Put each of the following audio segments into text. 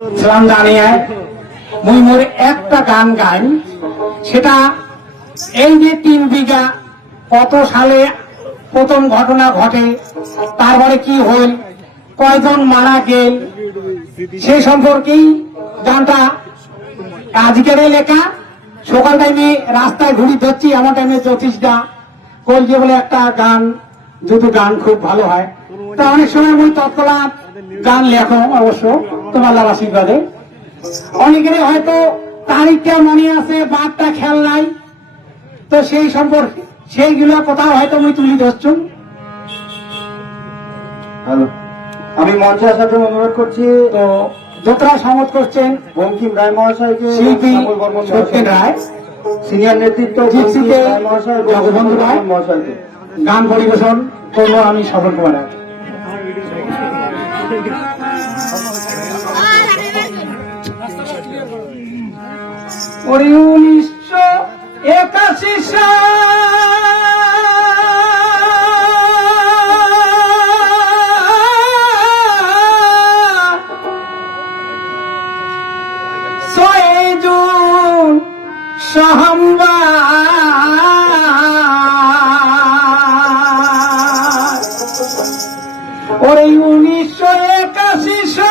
সালাম জানিয়ে মুই মোর একটা গান গাই, সেটা এই যে 3 বিঘা কত সালে প্রথম ঘটনা ঘটে, তারপরে কি হল, কয়জন মারা গেল, সে সম্পর্কেই গানটা আজকের লেখা। সকাল টাইমে রাস্তায় ঘুরি ধরছি, এমন টাইমে জ্যোতিষদা কল যে বলে একটা গান, দুটো গান খুব ভালো হয়। তা অনেক সময় মুই তৎক্ষণাৎ গান লেখো, অবশ্য তোমার লাভ আশীর্বাদে। অনেকের হয়তো তারিখটা মনে আছে, বারটা খেয়াল নাই, তো সেই সম্পর্কে সেইগুলো কোথাও হয়তো মুই তুলি ধরছুন। হ্যালো, আমি মঞ্চে আসার জন্য অনুরোধ করছি। তো যতটা সমত করছেন বঙ্কিম রায় মহাশয়কে, শিল্পী সত্যেন রায়, সিনিয়র নেতৃত্ব জিপসিতে রায় মহাশয়, জগবন্ধু রায় মহাশয়কে গান পরিবেশন করবো আমি সফল কুমার রায়। ওরে 1981 6 জুন সোমবার, ওরে 1981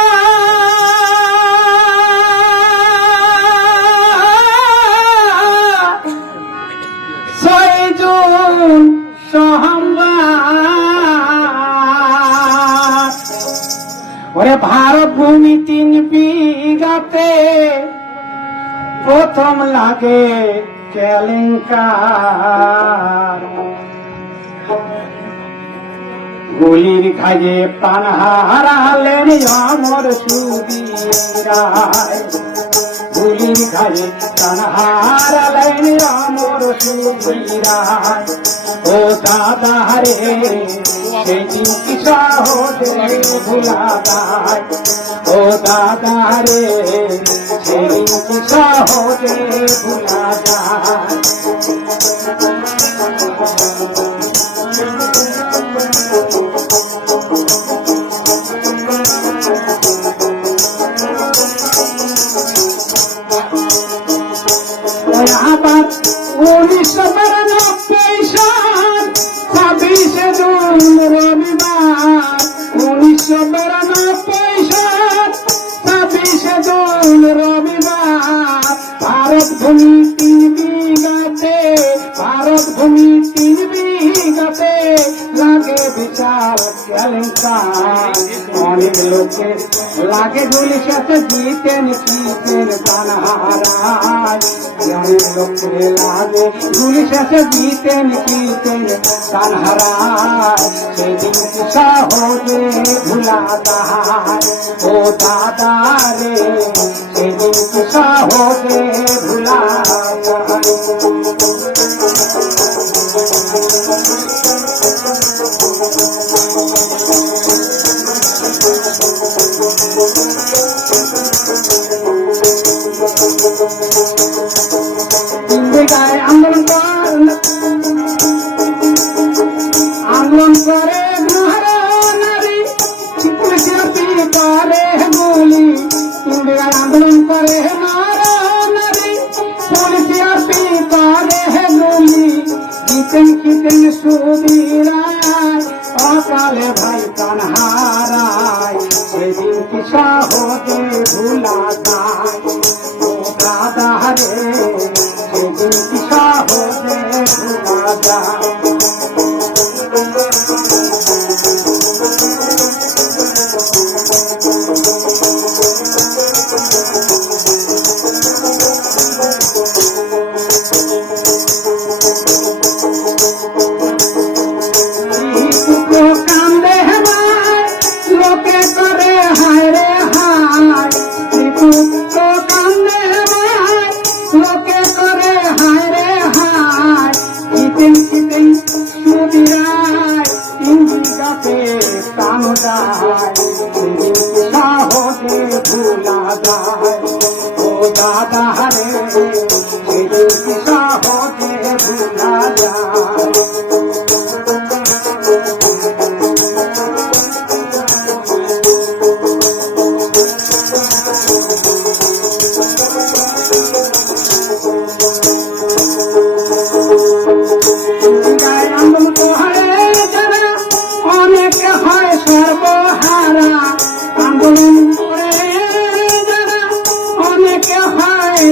ওরে ভারত ভূমি 3 বিঘাতে প্রথম লাগে কেলেঙ্কার, গুলির ঘায়ে প্রাণ হারালেন অমর সুবীরায়, গুলির ঘায়ে প্রাণ হারালেন অমর সুবীরায়। ও দাদা রে সেই দিন কি সহজে ভুলা যায়, ও দাদা রে সেই দিন কি সহজে ভুলা যায়। আবার 1992 সাল 26 জুন রবিবার, 1992 সাল 26 জুন রবিবার, ভারত ভূমি 3 বিঘাতে, ভারত ভূমি 3 বিঘাতে লাগে বিশাল কেলেঙ্কার। অনেক লোকে লাগে গুলি সাথে জিতেন জিতেন প্রাণ হারায়, অনেক লোকে লাগে গুলি সাথে জিতেন জিতেন প্রাণ হারায়। সেদিন কি সহজে ভুলা যায়, ও দাদা রে সেদিন কি সহজে ভুলা যায়। আন্দোলন করে নারী পুলিশের করে গুলি, আন্দোলন করে নারী পুলিশের করে গুলি, জিতেন জিতেন সুবীরায়, অকালে ভাই প্রাণ হারায়। সেদিন কি সহজে ভুলা যায়, ও দাদা রে সেদিন কি সহজে ভুলা যায়। লোকে করে হায় রে হায়, লোকে করে হায় রে হায়, জিতেন জিতেন সুবীরায় 3 বিঘাতে প্রাণ যায়। সহজে ভুলা যায়, ও দাদা রে সেদিন কি সহজে ভুলা যায়।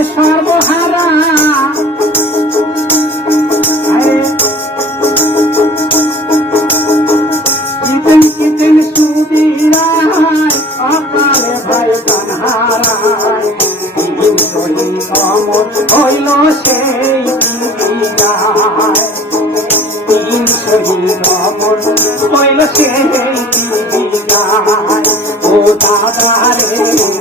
সর্বহারা কিতেন কিতেন সুদিরায় অকালে ভাই কানহারায় তিন শহীদ অমর হইল সেই বিদায় তিন শহীদ অমর হইল সেই বিদায় ও দাদা রে